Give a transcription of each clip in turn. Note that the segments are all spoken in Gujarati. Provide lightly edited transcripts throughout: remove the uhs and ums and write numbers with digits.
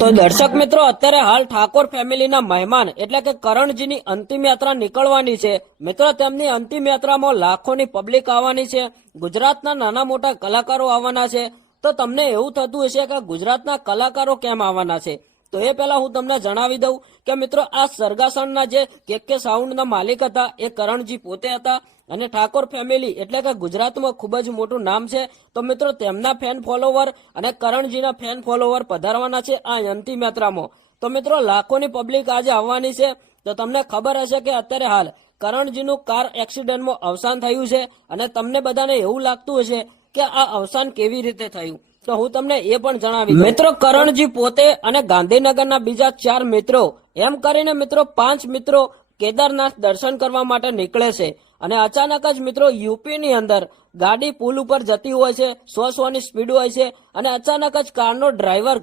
તો દર્શક મિત્રો, અત્યારે હાલ ઠાકોર ફેમિલીના મહેમાન એટલે કે કરણજીની અંતિમ યાત્રા નીકળવાની છે. મિત્રો, તેમની અંતિમ યાત્રામાં લાખોની પબ્લિક આવવાની છે. ગુજરાતના નાના મોટા કલાકારો આવવાના છે. તો તમને એવું થતું હશે કે ગુજરાતના કલાકારો કેમ આવવાના છે? તો એ પહેલા હું તમને જણાવી દઉં કે મિત્રો, આ સરગાસણના જે કે સાઉન્ડના માલિક હતા એ કરણજી પોતે હતા. અને ઠાકોર ફેમિલી એટલે કે ગુજરાતમાં ખૂબ જ મોટું નામ છે. તો મિત્રો, તેમના ફેન ફોલોવર અને કરણજીના ફેન ફોલોવર પધારવાના છે આ અંતિમ યાત્રામાં. તો મિત્રો, લાખોની પબ્લિક આજે આવવાની છે. તો તમને ખબર હશે કે અત્યારે હાલ કરણજીનું કાર એક્સિડન્ટમાં અવસાન થયું છે. અને તમને બધાને એવું લાગતું હશે કે આ અવસાન કેવી રીતે થયું, તો હું તમને એ પણ જણાવી દઉં. મિત્રો, કરણજી પોતે અને ગાંધીનગરના બીજા 4 મિત્રો એમ કરીને મિત્રો 5 મિત્રો કેદારનાથ દર્શન કરવા માટે નીકળે છે. અને અચાનક જ મિત્રો યુપીની અંદર ગાડી પુલ ઉપર જતી હોય છે, 100-100ની સ્પીડ હોય છે. અને અચાનક જ કારનો ડ્રાઈવર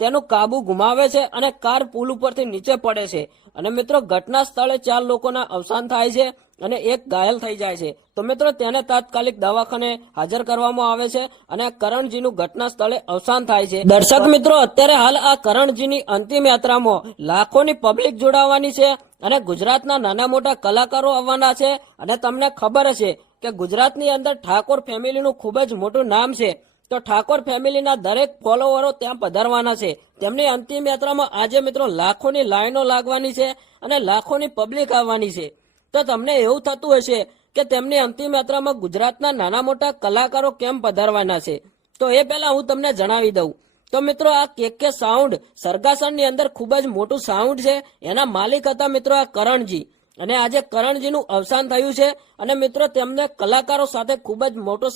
તેનો કાબુ ગુમાવે છે અને કાર પુલ ઉપરથી નીચે પડે છે. અને મિત્રો, ઘટના સ્થળે 4 લોકોના અવસાન થાય છે અને એક ઘાયલ થઈ જાય છે. તો મિત્રો, તેને તાત્કાલિક દવાખાને હાજર કરવામાં આવે છે અને કરણજીનું ઘટના સ્થળે અવસાન થાય છે. દર્શક મિત્રો, અત્યારે હાલ આ કરણજીની અંતિમ યાત્રામાં લાખોની પબ્લિક જોડાવાની છે અને ગુજરાતના નાના મોટા કલાકારો આવવાના છે. અને તમને ખબર હશે કે ગુજરાતની અંદર ઠાકોર ફેમિલીનું ખૂબ જ મોટું નામ છે. તો ઠાકોર ફેમિલીના દરેક ફોલોવરો ત્યાં પધારવાના છે. તેમની અંતિમ યાત્રામાં આજે મિત્રો લાખોની લાઈનો લાગવાની છે અને લાખોની પબ્લિક આવવાની છે. તો તમને એવું થતું હશે કે તેમની અંતિમ યાત્રામાં ગુજરાતના નાના મોટા કલાકારો કેમ પધારવાના છે? તો એ પહેલા હું તમને જણાવી દઉં. તો મિત્રો, આ કે સાઉન્ડ સરગાસણની અંદર ખૂબ જ મોટું સાઉન્ડ છે. એના માલિક હતા મિત્રો આ કરણજી. અને આજે કરણજીનું અવસાન થયું છે અને મિત્રો તેમને કલાકારો સાથે ખૂબ જ મોટો